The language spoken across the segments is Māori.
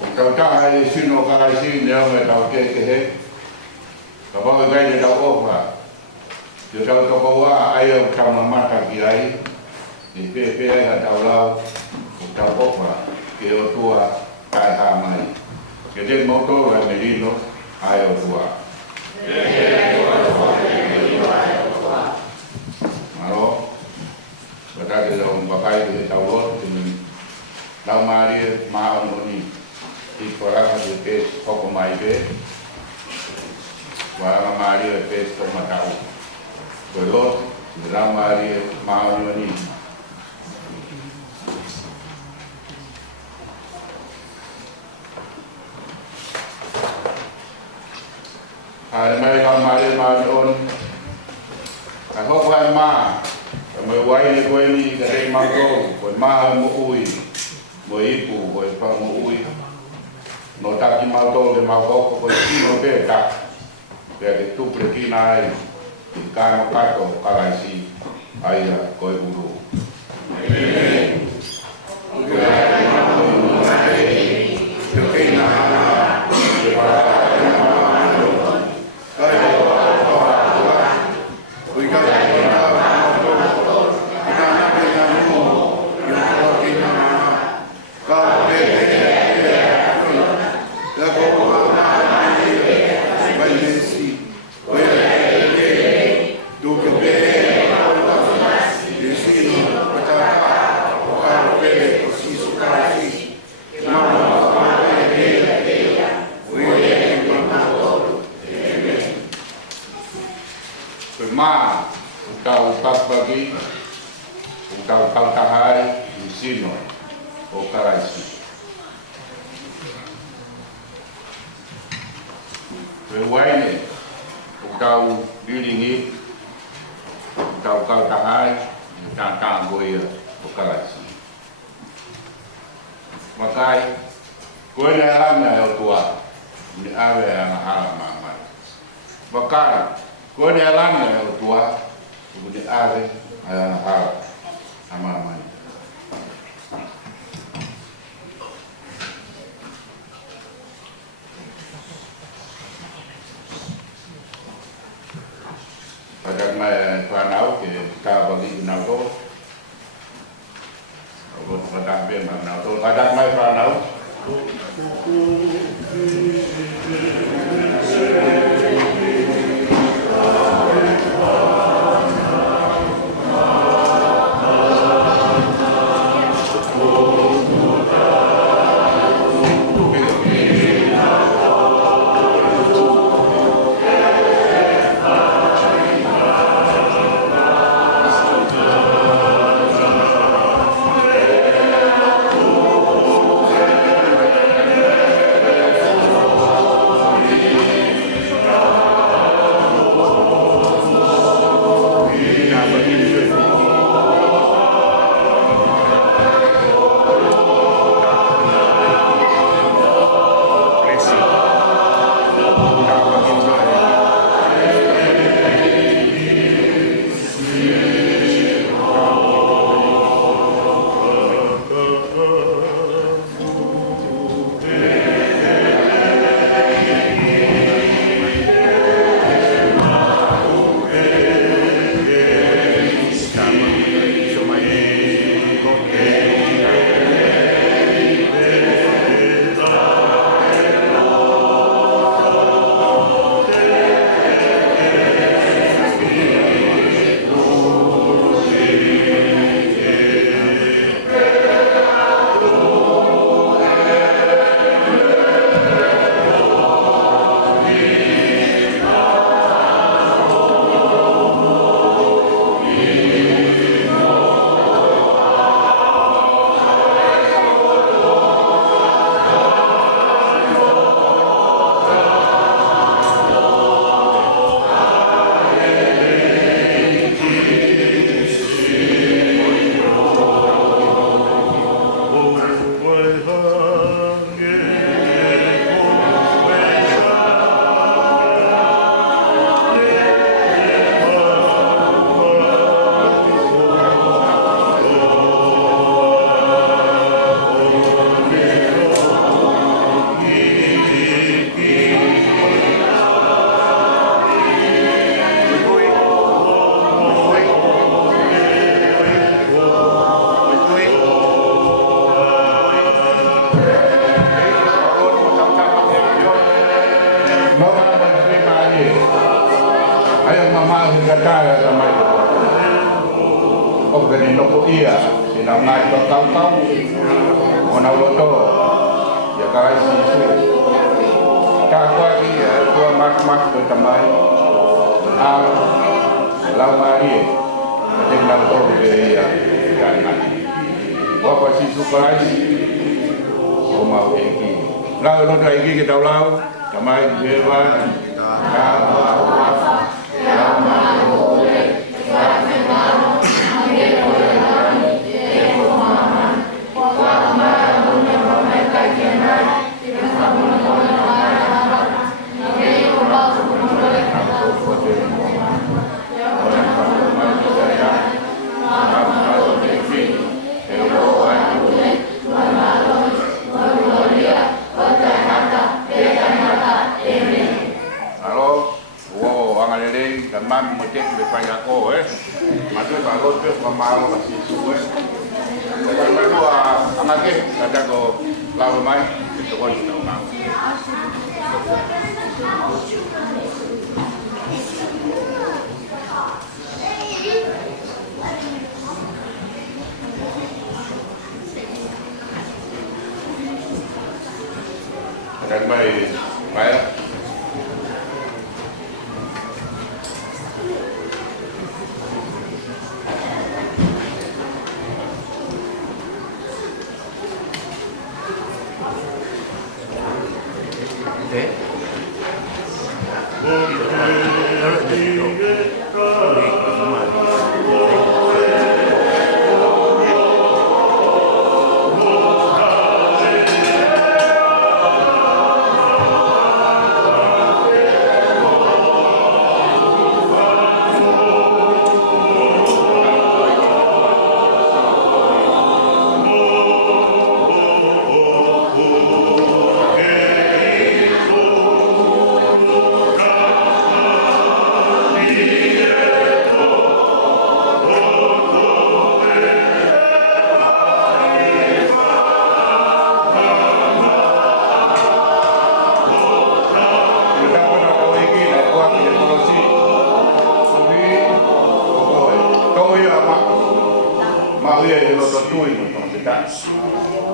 O tau taha e sino karaisi neo me tau ke he. Ka pau kai ne tau ofa. Yo tau toko wa ai o tau mamata ki ai. I pe ai ha tau lau o tau ofa ke o tua kai ha mai. Ke te moto e me rino ai o tua. Maro. Bata ke lau bakai ke tau lot lau maari maa oni i koraka de pes koko mai be wala maari e pes ko matau ko lot lau maari maa oni ai mai lau maari maa on a hoko ai maa me wai ni ko ni ka te maa ko maa mo ui mo ipu ko pa mo ui no taki mau to le mau ko no pe ta pe tu prekina ai ka no kato kalaisi ai ko e buru ma utau papagi utau tahai di sino o karaisi Waine utau dilingi utau tahai tang goia o karaisi makai koe ne alana o tua ni ave ana hala mamai makai ko ne alana o tua o de ave ana hala amamai pada mai panau ke ka bagi nau to o pada be nau to pada mai panau kata sama itu. Oh gini toko iya, sinang naik kau ona loto, ya kalau sisu, kau lagi dua mak bertamai, lamari, tinggal kau dia jangan. Bapak sisu kelas, kau mau ini, lalu loto lagi kita ulang, tamai jewan, mam motek be paya ko matu balot pe mamalo kasi suwe kada melua amake kada ko lawo mai itu ko kita ngau kada mai mai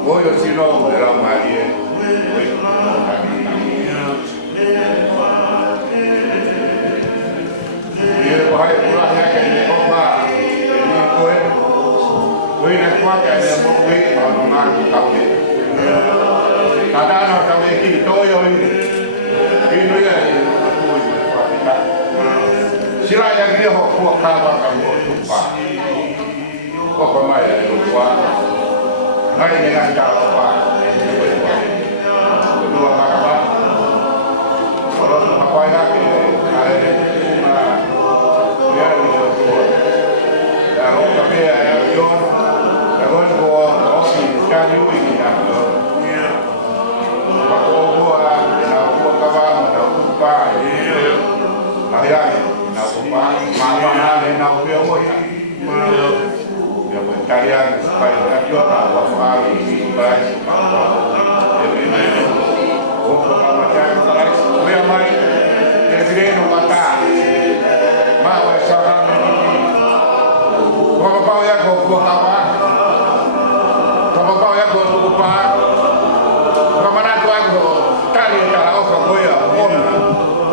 Voglio si no era Maria. Dia bahaya pulangnya ke Eropa. Ini kue nak kuat ada mungkin kalau nak tahu. Kadang nak tahu ini toyo ini. Ini ya sila yang dia kuat kabar kamu lupa. Kok pemain lupa. Hari dengan cara apa? Kedua apa? Kalau apa lagi? Hari ini dia dua. Kalau kami John, kalau gua masih cari ini kan. Kalau gua nak gua kawan, nak lupa. Hari ini nak lupa. Mana nak lupa ya? Ya pencarian supaya nasional wafali baik macam dia mai presiden kata mau seorang ini apa ya kau apa apa ya kau lupa mana tu aku kali kalau kau ya om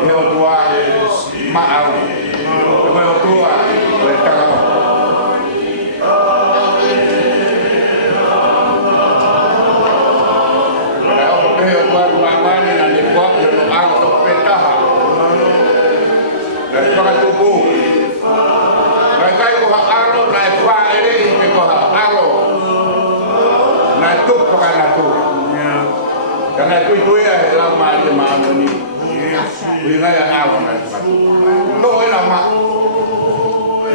dia tua maaf dia tua berkata para tubuh. Mereka itu hak aro naik file ini itu hak aro. Naik tuh pakai natu. Karena itu ya lama dia malu ni. Ini yang aro naik satu. Tuh ini nama.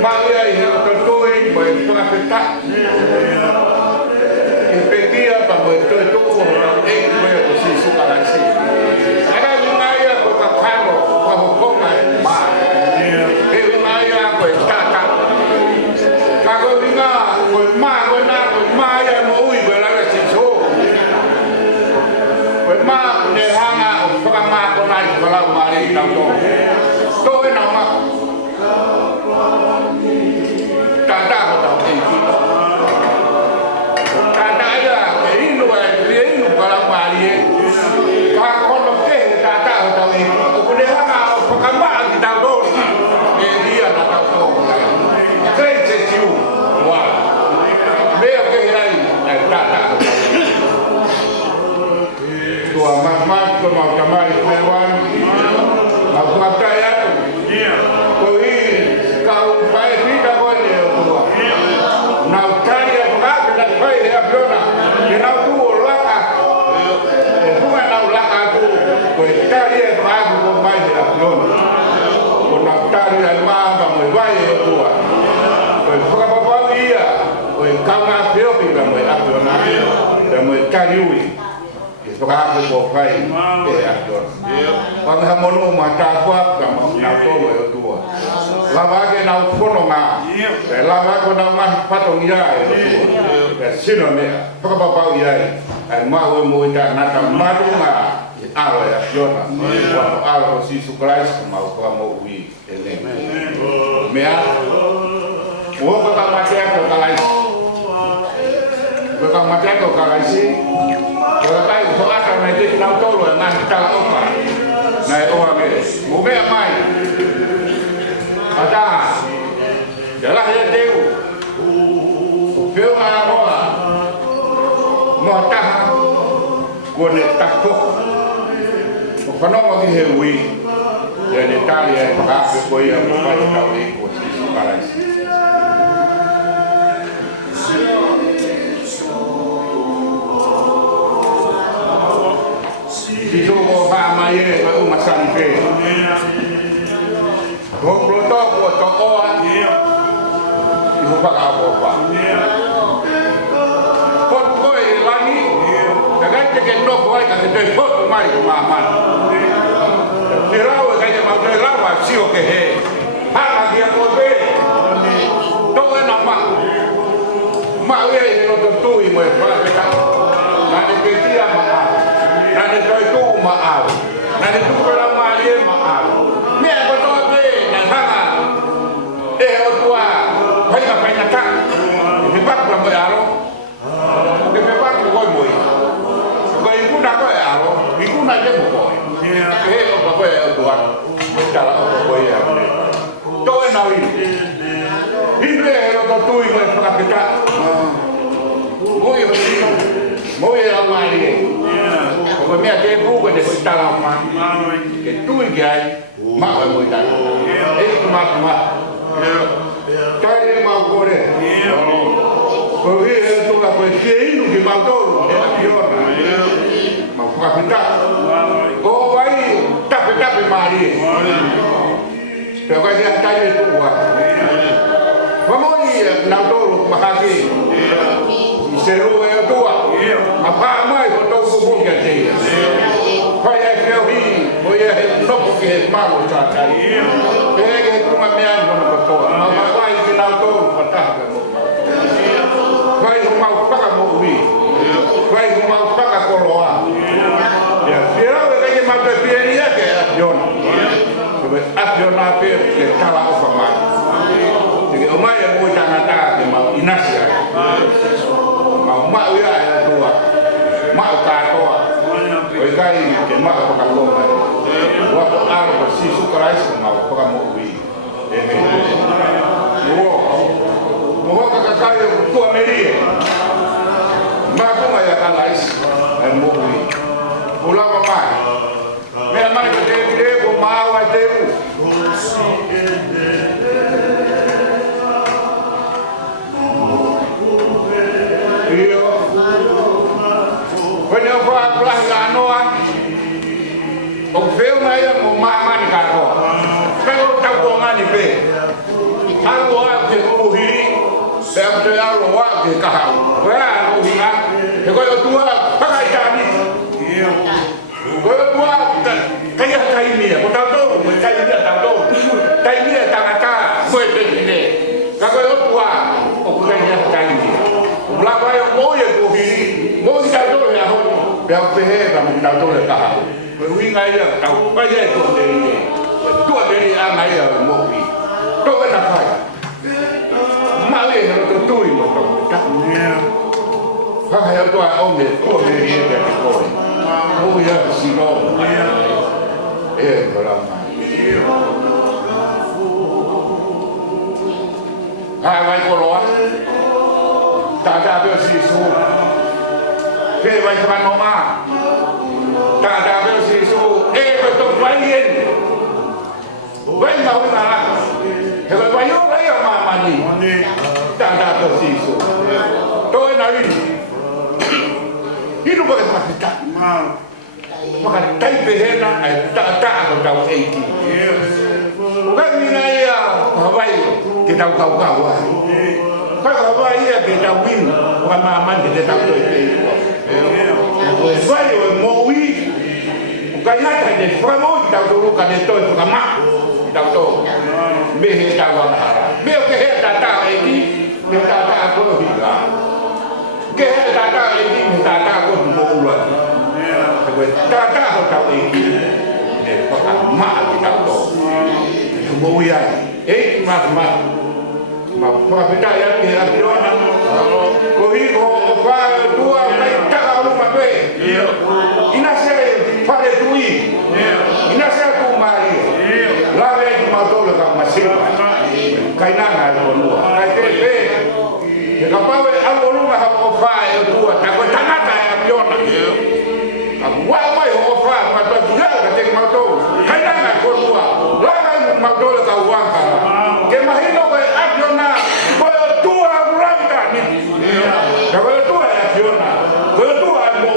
Malia ini tertutup ini tengah petak. Impedia pembentuk itu orang boleh posisi kalasi. Ada wilayah kota Kano, Kabupaten Mak. Kalau mari tahu, tu nama tua mak ko mau kamai pewan mau matai aku koi kau pai kita kau ni tua nau tadi apa kita pai dia biona kita tu laka bukan nau laka tu koi tadi apa aku pai dia biona kau nau tadi apa kamu pai tua koi apa dia koi kau nak pio kita mau aku biona kamu kariui Pagkakas ko kay actor. Pag hamono matapwa kamo na to mo tuwa. Lawage na ufono nga. Lawage ko na mas patong iya tuwa. Sino ne pagpapau iya. Ay mawe mo ita na tamado nga alo ya yona. Wa alo si Christ mau ko mo wi. Mea. Wo ka matia ko kalai. Ko ka matia ko kalai si. Kalau tahu soal karena itu kita tahu loh nanti kalau apa, naik orang itu, mungkin apa? Ada, jalan aja tahu, film apa? Mau tahu, gua ni takut, bukan orang yang hewi, jadi tali yang pakai koi yang pakai tahu ikut sekarang. Di sobo ba maye ba umasan ke go proto go tokoa ibu ba ka ba pot koi lani dagan ke no koi ka te pot mai maman dirao ka je ma te lawa si o ke he ha ka dia ko be to na ma we no to tu i mo ba te ka na de ke dia ma nani itu maaf, nani itu kalau maaf maaf. Ni aku tahu ni, nana, tua, banyak tak, dipak belum beraro, dipak bukan boy, kau ibu nak kau aro, ibu nak je bukan. Apa kau tua, cara apa boy ya. Kau nawi, ini kalau tu ibu nak kita, mau yang mari. Kalau dia kebu kan dia kita lama, ketu gay, mak mau dah, mak, cari mau kore, kau itu lah kau ini di mau tu, mau kau kita, kau bayi tapi mari, kalau dia cari itu buat, kamu ni nak tu mahagi, seru yang tua, apa mai kau tu bukan je. Kaya kau boleh nopo ke malu cakap. Pergi ke rumah mian pun betul. Mama kau ini tu patah ke. Kau mau pakai mobil. Kau mau pakai koloa. Ya, siapa lagi makan biaya ke apion. Apion apa ke kalah ofaman. Jadi umai yang mau jangan tak mau inas ya. Mau mak ya tua. Mak katoa. Oi kai ke mak pakai koloa. Waktu arba si Christ mau pakai mobil. Mau kakak tua media. Mak mau ya kalais mobil. Pulang apa? Memang dia mau ada. Iyo. When you go plus lanoan. O film ay mo maman ka ko. Pero tawo nga ni be. Ako ay kuhi. Pero ya ro wa ke ka. Wa ro nga. Ko yo tuwa pa tani. Iyo. Ko yo tuwa kaya ni. Ko ta to, kaya ni ta to. Kaya ni ta ka. Ko ni. Ka ko yo tuwa. O kaya ni. Ula ba yo mo ye kuhi. Mo ta to ya ho. Pero pe ba mo ta to le ka. Vì ngay là tàu bây giờ tuần này ăn ngay là một vị tôi là phải mà liền là tôi mà tổng chắc phải hay tôi ông này tôi này đi để cái coi tôi là xin lỗi tôi làm hai vai cô lo ta biểu sĩ số cái vai thằng nó mà vai ien. Vai mau ngala. He vai yo vai mani. Tanda to siso. Toi na ri. Hinu ba ka maka tai pehena ai ta ko tau eiki. Ugai mina ia Hawaii ke tau kau kau. Kai Hawaii ia ke tau win wa mama ke tau toi pe. Vai o mowi. Ugai nata de framo tau turu ka de toi ka ma. Tau to. Me he tau wa hara. Me ke he ta eiki, me ta ko higa. Ke he ta eiki, me ta ko mo ula. Tata ho tau eiki e whaka maa ki tau tō tu mou iai eiki ma whakapita ia ki a piona ko hiko o whae tua mai taka uma pe ina se whare tui ina se tu mai lawe e tu mautola ka masiwa kai nanga e konua kai te pe e ka pau e alorunga ha o whae o tua tako tangata e a piona wa mai ho fa ma to tu ka te ma to kai na ko tua la ma to ka wa ka ke ma hino ko apiona ko tua randa ni ka ko tua apiona ko tua mo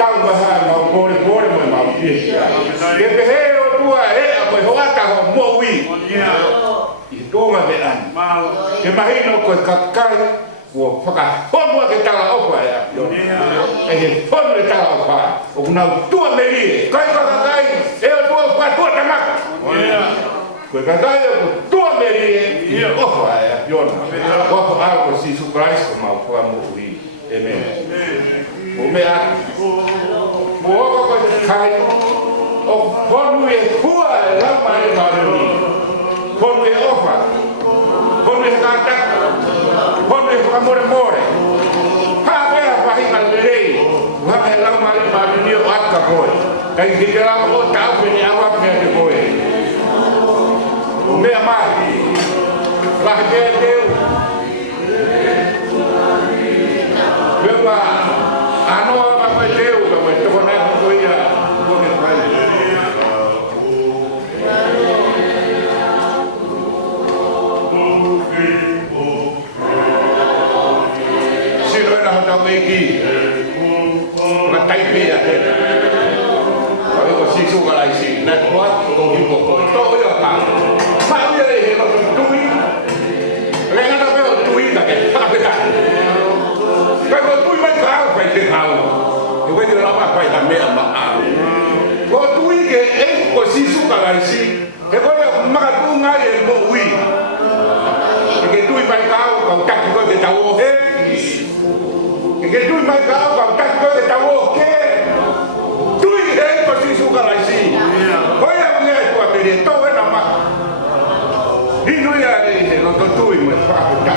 tau ba ha ma ko ma pi ke pe he o tua e ko ho ka ho mo wi i to ma be an ke ma hino ko ka kai wo whaka honua ke tala opa e apio. E he whonu e tala opa. O kuna tua meri. Kai whakakai e o tua wha tua tamaka. Koe kakai e o tua meri e opa e apio. Wako ao ko Sisu Christ ko mau wha mo ui. Amen. O mea. Mo oko ko kai. O whonu e hua e lama e maruni. Whonu e opa. Whonu e kakaka. Hono e more. Ha vea pahi malirei. Ha e lau mali o aka koe. Kai ki lau o tau ni awa pia te koe. O mea mai. Lahi mea teu. Mewa anoa mama teu. Kama toko nai huko ia. Kone pai. Tau eiki ma taipe a he kau ko Sisu ka lai si na kua ko hiko ko to ia ka ma ia e he ko tui le ngata pe o tui ka ke pa pe ka ko tui mai ka pa te ka o e we la pa pa me ma a ko tui ke e ko Sisu ka lai si e ko ma ka tu nga e mo wi ke tui mai ka o ka ko te tau o he que tu mai ka ka ka ko de tawo ke tu e ko Sisu ka lai si ko ya me ko a pere to e na ma ni no ya e no to tu me fa ka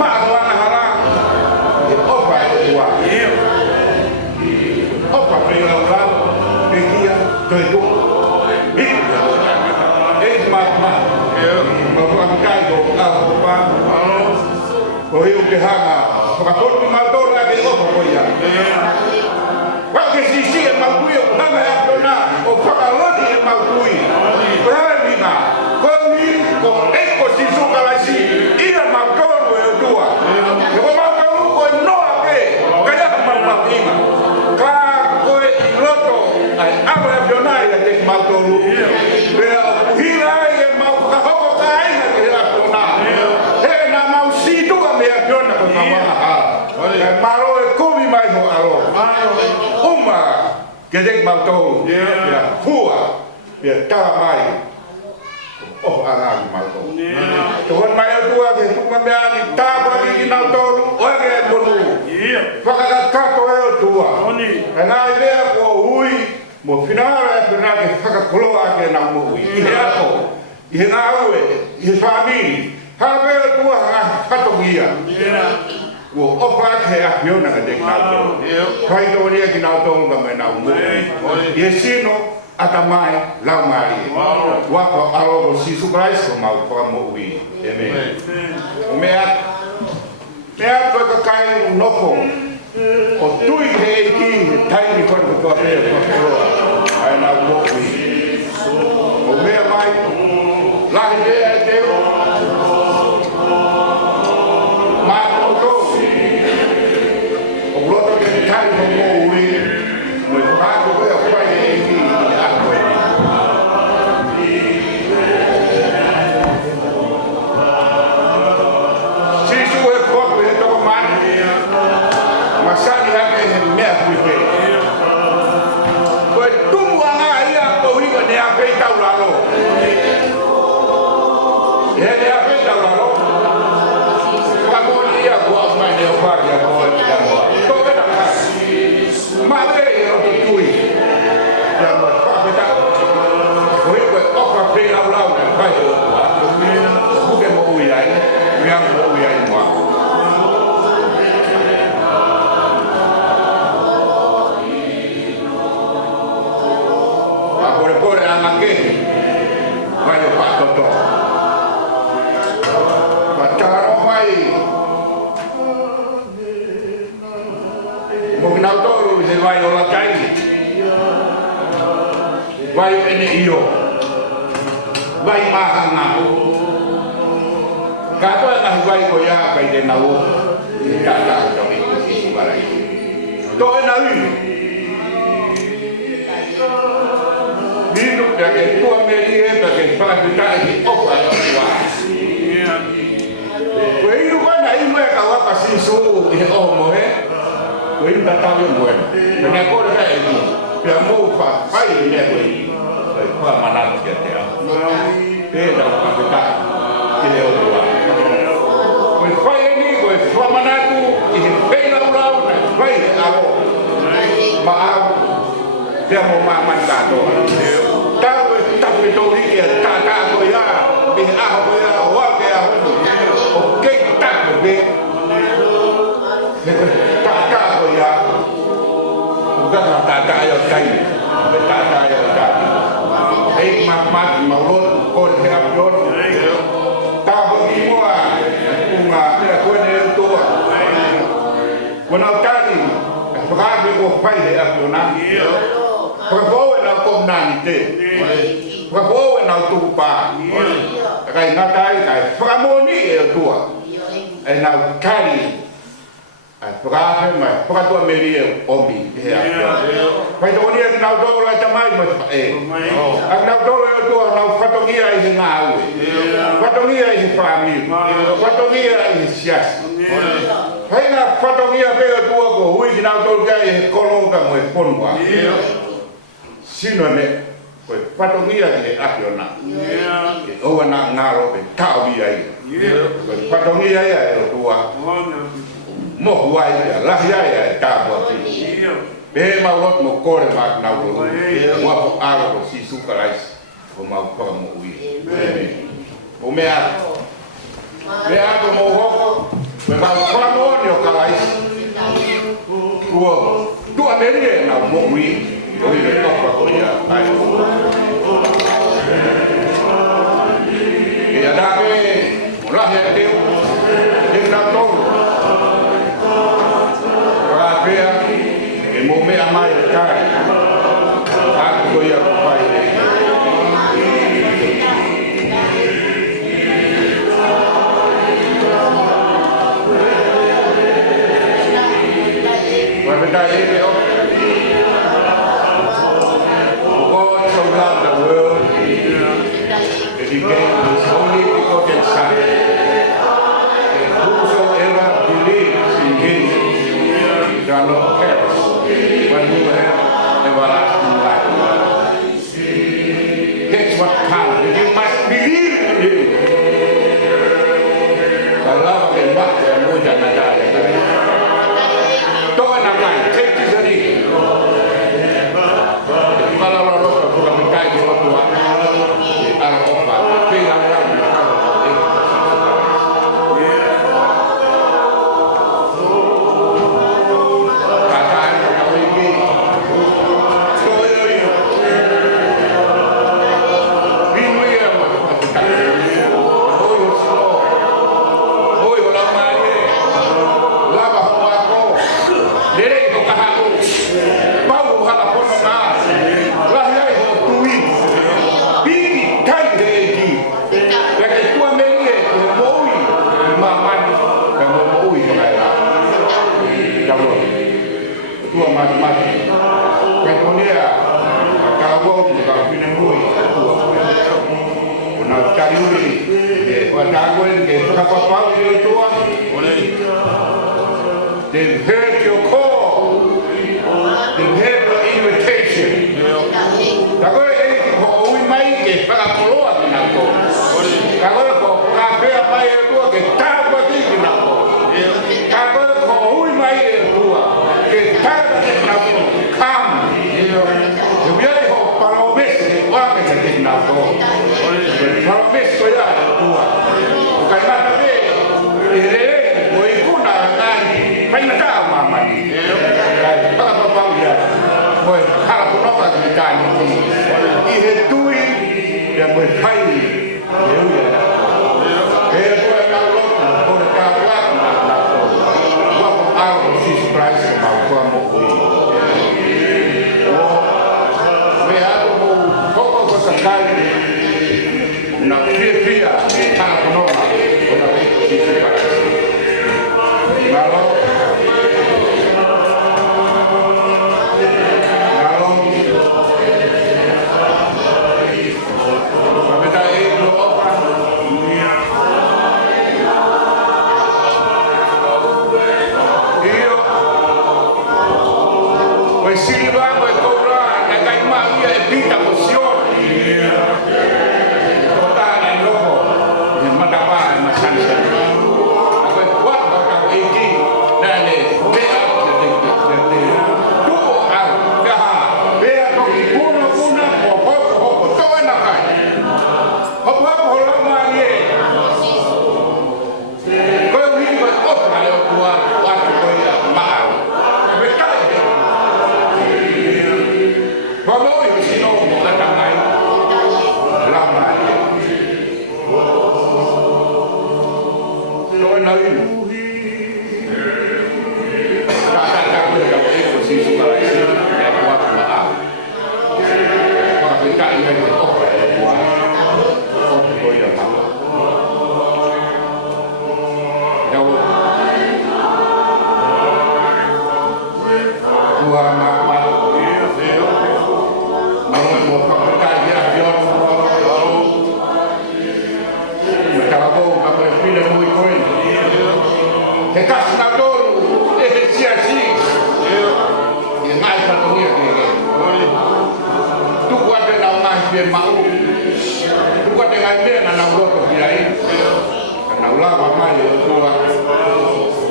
ma la na hara e opa e wa opa pe la la e kia to e do e ma fa ka ko a opa ko eu te hanga Pakapolo matora ke opa ko ia. Wa ke sisi e mautui o hanga e apona o whakalodi e mautui. Pēringa, ko ni ko eko Sisu ka lai si ina mautoro e utua. E ko mautoro ko e noa ke kaya maumatima. Ka ko e iloto ai awa e apona e te mautoro. Pea o hira e maukahoko ka aina ke apona. He na mausitu ka me apona ko mamaha. Maro e komi mai ho aro. Uma ke dek mautoro. Ya fua. Ya tala mai. Oh ara mautoro. Tuhan mai tua ke tuka me ani tapa ni mautoro. Oge e bonu. Whakakato e o tua. E nā idea ko hui. Mo finara e pena ke whakakoloa ke nā mo hui. I he ako. I he ngā aue. I he whamiri. Hawe o tua hatokia. Wo ofa ke a piona ka dek nau. Kai to ria ki nau tonga me nau mo. Ye sino ata mai lau mai. Wa ko aro Sisu Christ ko mau ko mo ui. Amen. Mea ko ka kai nofo. O tui he ki tai ni ko ko pe ko. Ai nau Kung nautoro se vai o la kai. Vai o ene iyo. Vai mahanga. Kato na vai ko ya kai de nau. Kata kami si barai. To na wi. Dino ya ke tua merie ta ke pa ta ki opa ya wa. Wei lu kana i mai ka wa ka si so e o mo he. Wei ta ta yo mo. Na ko ra e ni. Pe mo fa pai ne wei. Wei pa mana ke te a. Pe da ka ta ki le o wa. Wei pai ni wei fa mana ku i pe na ura na pai a o. Ma a te mo ma man ta do. Ta wei ta pe to ri ke ta ta ko ya. Be a ko ya wa ke a. Oke ta be. Ta ko ya. Bukan ta ya kai. Be ta ya kai. Ei mak mau kon ke ap yon. Ta bo ni mo a. Unga te ko ne to. Wana kali. Pra be ko pai de ap yona. Pra bo na kom na ni te. Pra bo na tu pa. Kai na kai. Pra mo ni e tua. E na kali. Ai pra mai. Pra to meri omi. Pai to ni na do la tamai mo e. Ak na do la do na fatongia i na au. Fatongia i fami. Fatongia i sias. Hai na fatongia pe do ko hui na do ga i kono ka mo e ponwa. Sino ne. Pues fatongia i afiona. O na ngaro pe ka bi ai. Pues fatongia ia e tua. Mo huai la ia ta bo ti. Be maulot mo kore mak na do. Mo ko aro si sukarais. O mau ko mo ui. O mea. Mea ko mo ho. Me mau ko mo ni o kalais. Ko tu a merie na mo ui. O i to ko ya. Ai. E ada be la ya te. E na to. E mo mea mai e kai. Aku ko ia ko pai. Wa beta e o. God so loved the world that he gave his only begotten Son. And whosoever believes in him shall not perish, but he will have everlasting life. That's what counts. You must believe in him. Kalau pakai mak yang mau jangan ada. Tuh namanya cek di sini. Kalau orang bukan menkai di Tuhan, ada obat. Pilihan orang. They've heard your call. They've heard your invitation. Agora ele o mai que para coroa na co. Agora co café a pai é tua que tá aqui na co. Agora co o mai é tua que tá na co. Come. Eu viei para o mês que vai que na co. Para o mês que já tua. Cai na vez. Ele o icuna vai na cama mami. Para papai já. Foi cara por nova de carne. E retui e a mãe pai eu ia. Eu vou cá louco, vou cá quatro na. Vou ao se surprise mal como Pues si vamos a cobrar, la caimavía de pita emoción. Total, el loco, el matapá, el machanza. Pues cuando acabo aquí, dale, vea, tuvo algo, vea, una, poco, todo en la calle. Poco, lo más bien. Con mi hijo, otra de cuatro, mal. Me cae. Vamos, si no, la calle. La madre. No es nadie. Kata itu si suka isi ya kuat maaf. Kalau kita ini oh kuat. Oh ya maaf. Ya Allah. Dua maaf. Mau kerja dia kalau kamu pilih muy coin. Que casi na dor ejercia así. Y en alta tenía que tú guardas la más bien mau. Tú guardas la bien a la ropa que hay. A la lava más de otra.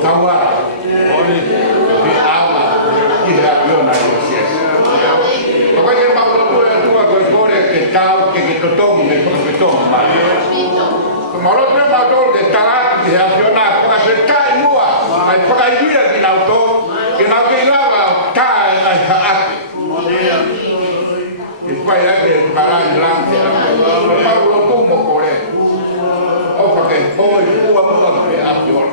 Tawara. Di agua. Y la piona y así. Porque el mau tú que tal que toma que toma. Como lo otro motor que está que acciona para que cae mua, hay para ir al auto que no quedaba cae y fue que para delante lo como por él o porque hoy hubo una creación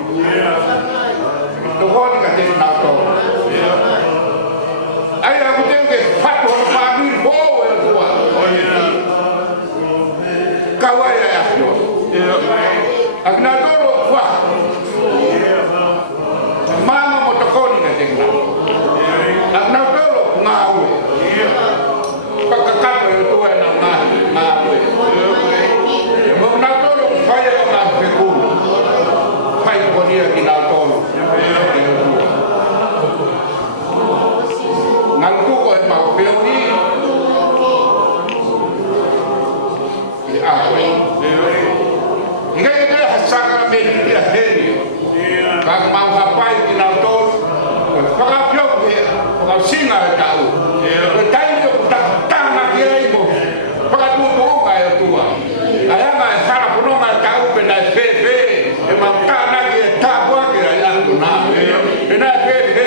lo voy a tener un auto hay algo que fato para mí boa el boa kawaya acción Agnadoro wah. Mama motokoni na tengna. Agnadoro ngawe. Kakakato yoto na ngawe. Agnadoro faya na peku. Fai podia kinatoro. Ngantu ko e mau peoni. Awe. Hingga itu hasangan media heri. Bang mau apa itu nonton? Kalau jauh dia, kalau singa tahu. Betul itu tak tanah dia itu. Kalau tuh kayak tua. Ayah nggak salah pun nggak tahu benda PP. Emang tanah dia tak buat dia yang guna. Benda PP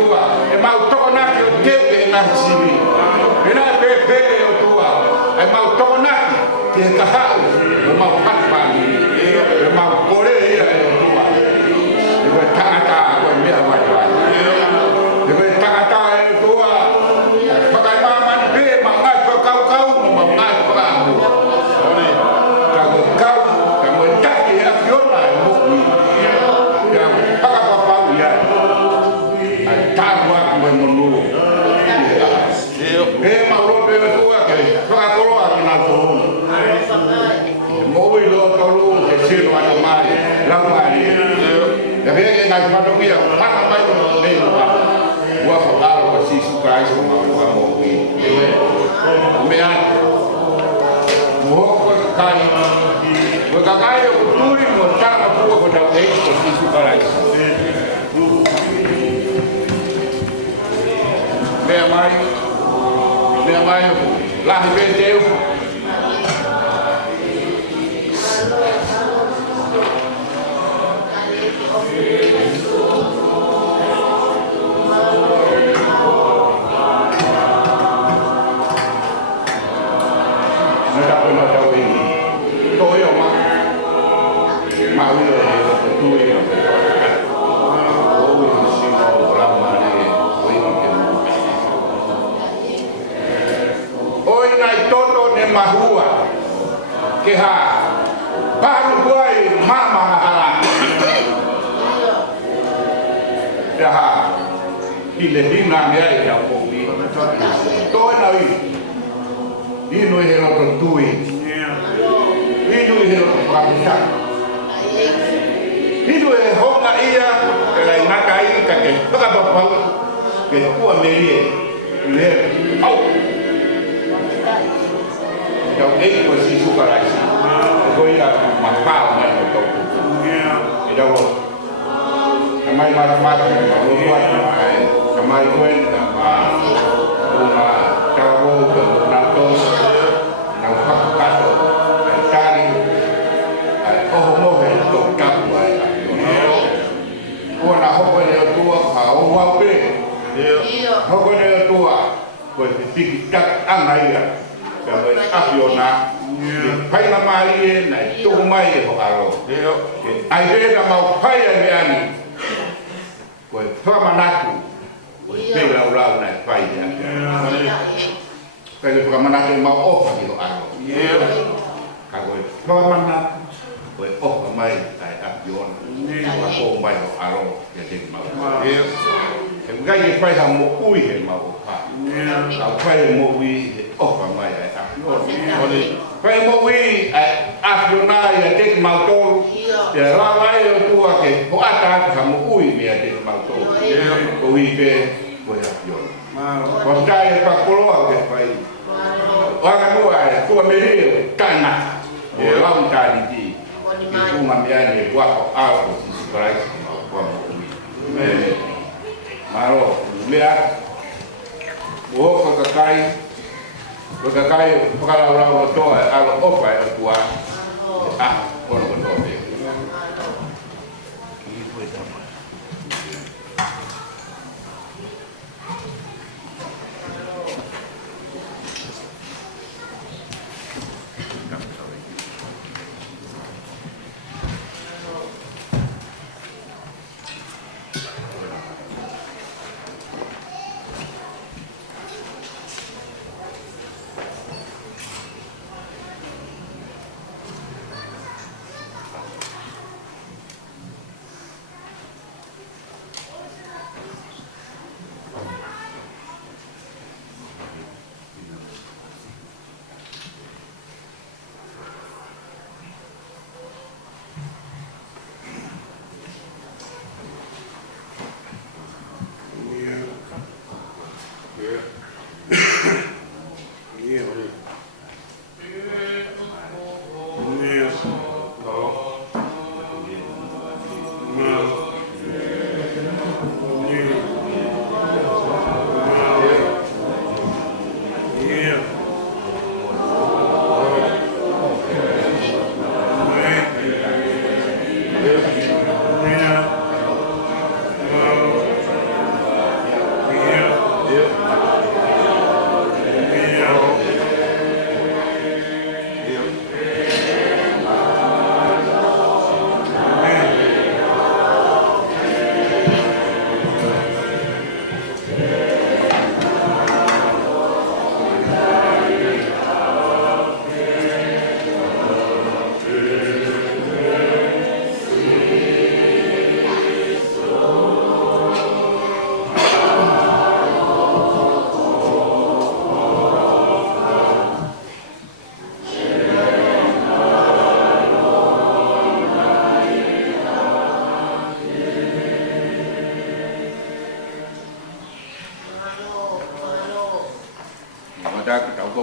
tua. Emang tokonak dia dengan sini. Benda PP tua. Emang tokonak dia tahu. Emang pan. Memang boleh ya tua. Dia tak ada pun dia buat. Dia tak ada tua. Pakai maman dia mangat kau mangat kamu. Kau kamu tak dia fiona bukti. Yang pakai apa dia. Tak buat menulu. Dia mau lebih tua ke. Pakai keluar nak turun. Mau lo turun ke sini ada mai, lamai. Tapi yang nak patut dia, mana mai tu ni lah. Gua fakal pasti suka semua orang mau ni. Kemudian, muak kai, berkakai uturi montar apa gua dah pasti suka lagi. Mai, lah berdeu. Mahua que ha baru buai mama hala dah ile dina ya ya popi to na wi dino hero to tui dino hero to prakisa dino e honga ia la inaka i ka ke baka bapa ke ku amerie Ei ko si sukaraisi. Ko ia mapau mai ko to. Ida wo. Kamai mara ko buat ai. Kamai koen ma uma trawo ko na tos. Na whakakato. Kari. Oho mohe to kapu ai. Ona hoko ne tua ka o wape. Hoko ne tua ko te tiki tak angaia. Ka mai afiona. Pai na mai e na to mai ho aro. Ai re na mau pai e ani. Ko famanatu. Ko te la na pai ya. Ka le famanatu mau ofa ki ho aro. Ka ko famanatu ko ofa mai ai afiona. Wa ko mai ho aro ya te mau. Ke ngai e pai ha mo ui he mau pa. Sa pai mo ui ofa mai ai afiona. Pai mo ui afiona ya te mau tolu. Ya la vai o tua ke ho ata ha mo ui me te mau tolu. Ko ui ke ko ya afiona. Ko tai pa koloa ke pai. Wanga mua ko me rio kana. O la un tali ti. Ki uma me ani wa ko au si prai ko mo ui. Maro mira wo ko kai para la to a lo opa e tua ko no to be ki foi ta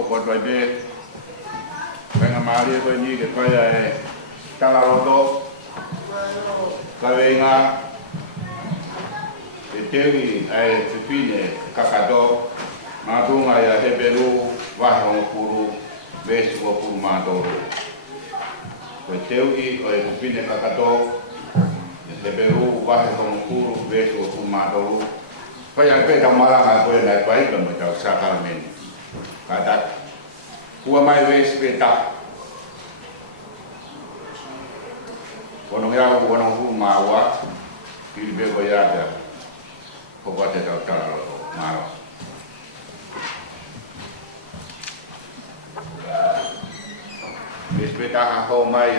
ko vai be venga mari ko ni ke pai ai tala rodo ka venga e tewi ai tupine kakado madunga ya heberu wa ho puru vesu wa puru madoro ko tewi ko e tupine kakado heberu wa ho puru vesu wa puru madoro pai ai pe tamara ko na pai ka mo ta sakalmen kada kuwa mai wes peta kono ya kono hu mawa kilbe ko ya da ko bate ta tala ro maro wes peta ha ho mai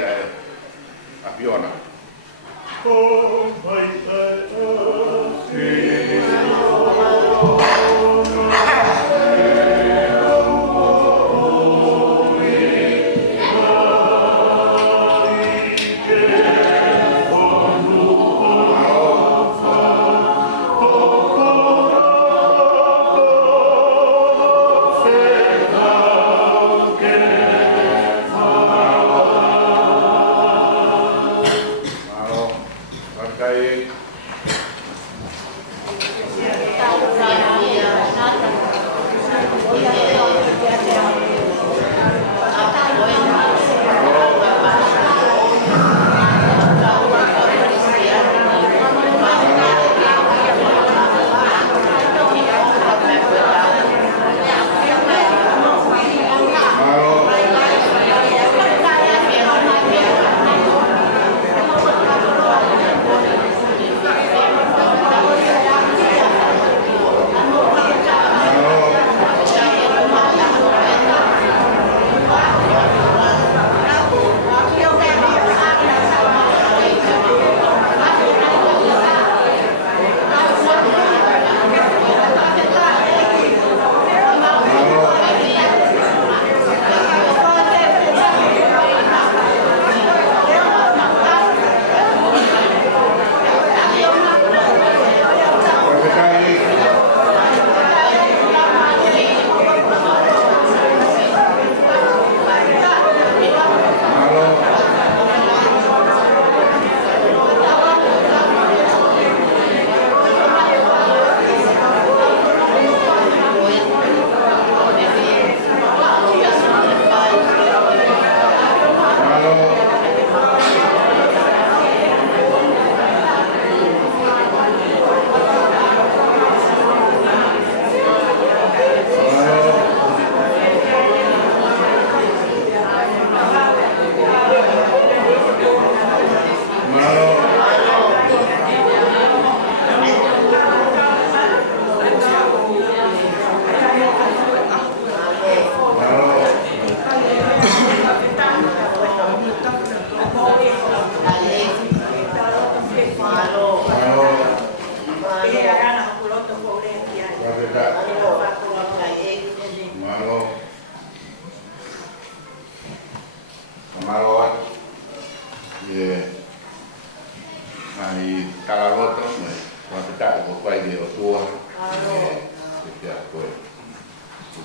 apiona oh mai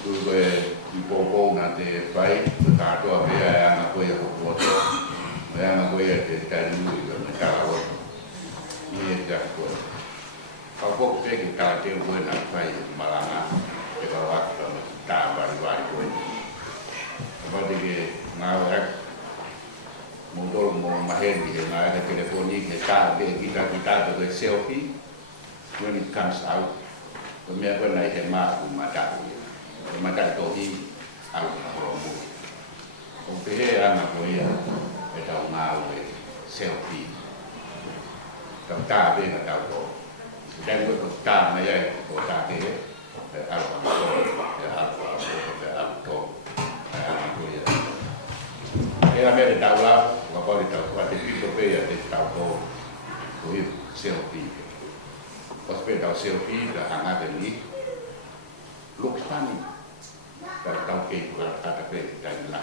Tuwe ipopo na te pai, katoa pea e ana koe a kokoto. E ana koe a te tainui ka me tāo. Ni e te koe. Ka poku te ki tā te koe na pai malanga. Te ka waka me tā wari wari koe. Kapati ke ngā wak. Mōtoro mō maheni he ngā eka telefoni ke tā pe ki tā koe selfie. When it comes out, the mea koe nai he māku mataku. Mata tohi au promo. O pehe ana koia e tau ngau e selfie. Tau tā be na tau ko. Dan ko tā mai ai ko tā te e au ko e au to e ana koia. E a mere tau la ko pori tau ko te pito pe te tau ko ko selfie. Ko pe tau selfie da anga te ni. Looks funny. Tau ke kata pe dan la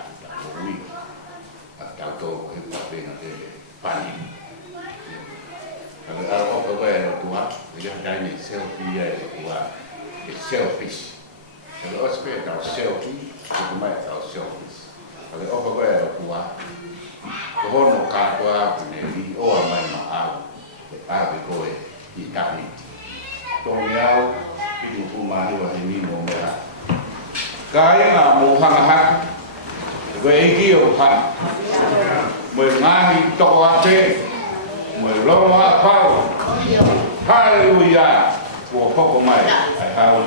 ui tau to ke pe na te pani kalau au ko e tua dia dai ni selfie e tua e selfish kalau ospe tau selfie ko mai tau selfish kalau au ko e tua ko hono ka tua ne ni o mai ma au e pa ko e i tani to miau pitu kuma ni wa ni mo mera cái là mù hăng hắc về kia hăng mười ngàn to thế mười lo hoa phao hallelujah của phật của mày phải hao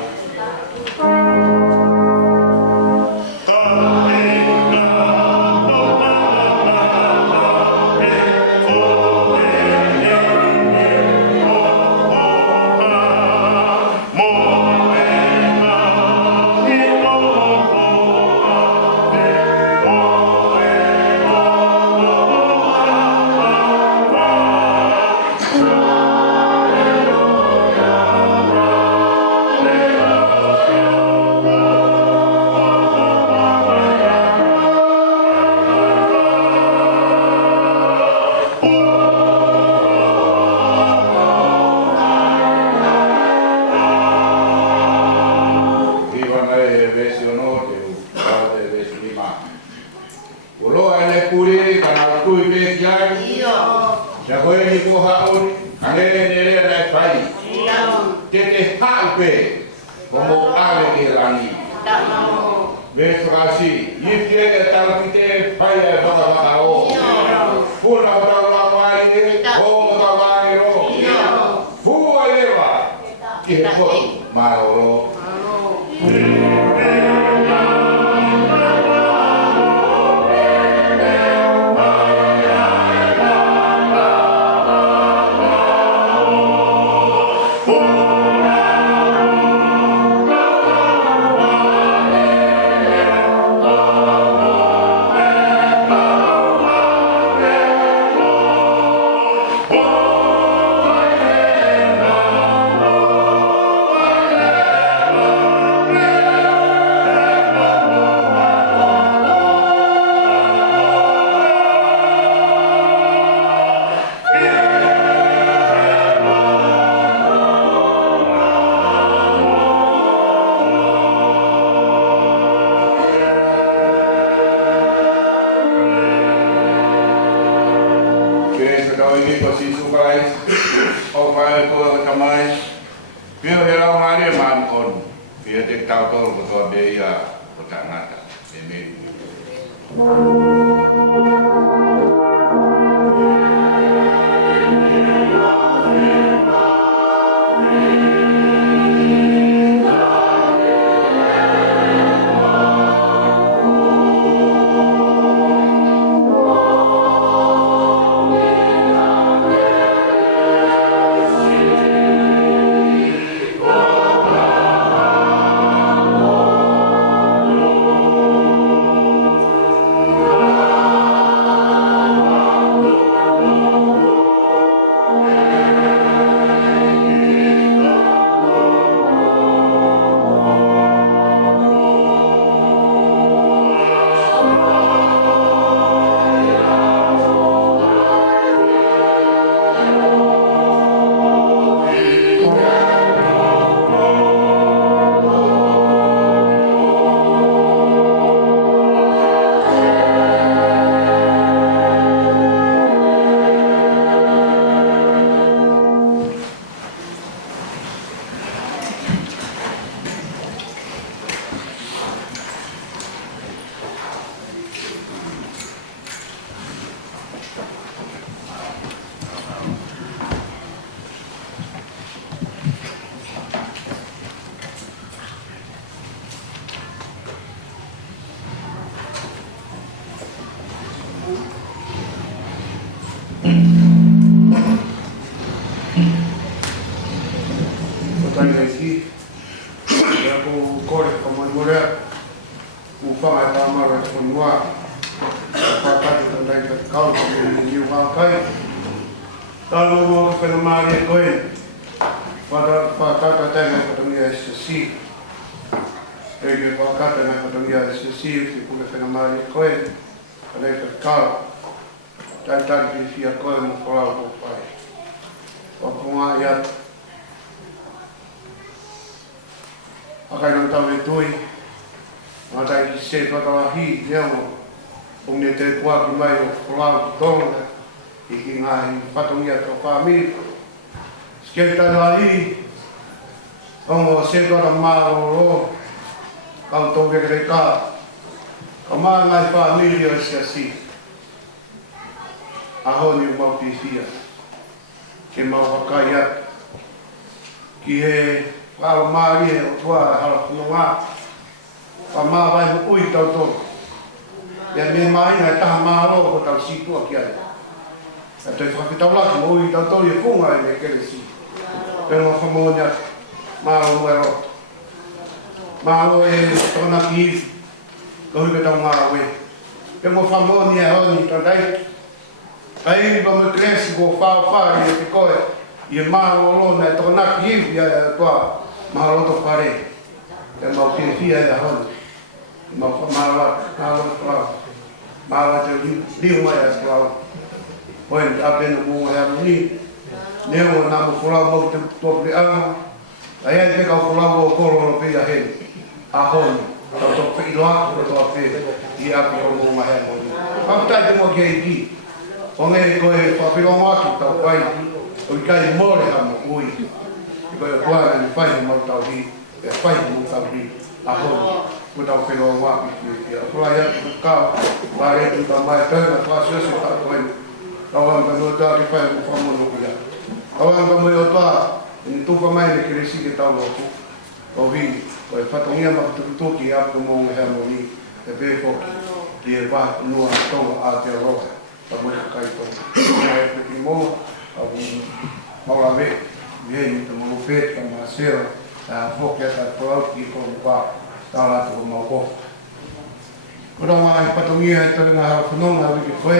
mulher, o pai da mara com o ar, o papai também que calma e o vai, tá no mundo que não mais coi, para papai também que também é assim, ele papai também que também é assim, que por que não mais coi, também que calma, tá que fia coi no falar o pai, o com a ia akai nang tawe tui, matai ki se toa hi leo, kung ne te kua ki mai o kolau ki tonga, i ki ngahi patongia tau whami. Skei tana hi, ongo se toa maa o ro, kau toke kere ka, ka maa ngai whami o sia si. Ahoni o mau pisia, ke mau wakai atu, ki he Kalau mari o tua halo kunga, pama vai ui tau to. Ya me mai na ta malo ko tau si tu aki ai. Ato fa ki tau la ko ui tau to ye kunga me ke si. Pero famo nya malo wero. Malo e tona ki ko hu tau ma we. Pero famo nya ho ni ta dai. Ai ba me cresce go fa ye te ko ye malo lo na tona ki ya tua Mahalo pare, dan mau fia ya hon, mau mahalo jadi liu mai as kalau, poin apa yang mau yang ni, neo nama pulau mau tu beli ang, ayat mereka pulau kolor pia hen, ahon, atau piluak atau apa, dia pulau mau yang ni, apa tadi mau jadi, orang itu papilau waktu tahu baik, orang mole kamu ui. Iko ya kuara ni fai mo tau hi, e fai mo tau hi, ahon, mo tau whenua wapi ki ia. Kula ia kau, ware tu ta mai tēna tua siosi tau koen. Tawang ka no tā ki fai mo whamono ki ia. Tawang ka mo i o tā, ni tupa mai ni kiresi ki tau loku. Tau hi, ko e whatongia makatukutoki a ko mo hea mo ni, e pēpoki, li e wā nua tonga a te aroha. Ta mo i kakai tonga. Nā e peki mo, au maura me. Vieni to mo fet ka ma seo a fokia ta pro ki ko ba ta la to mo ko ko ma patongia to na ha no na wi ko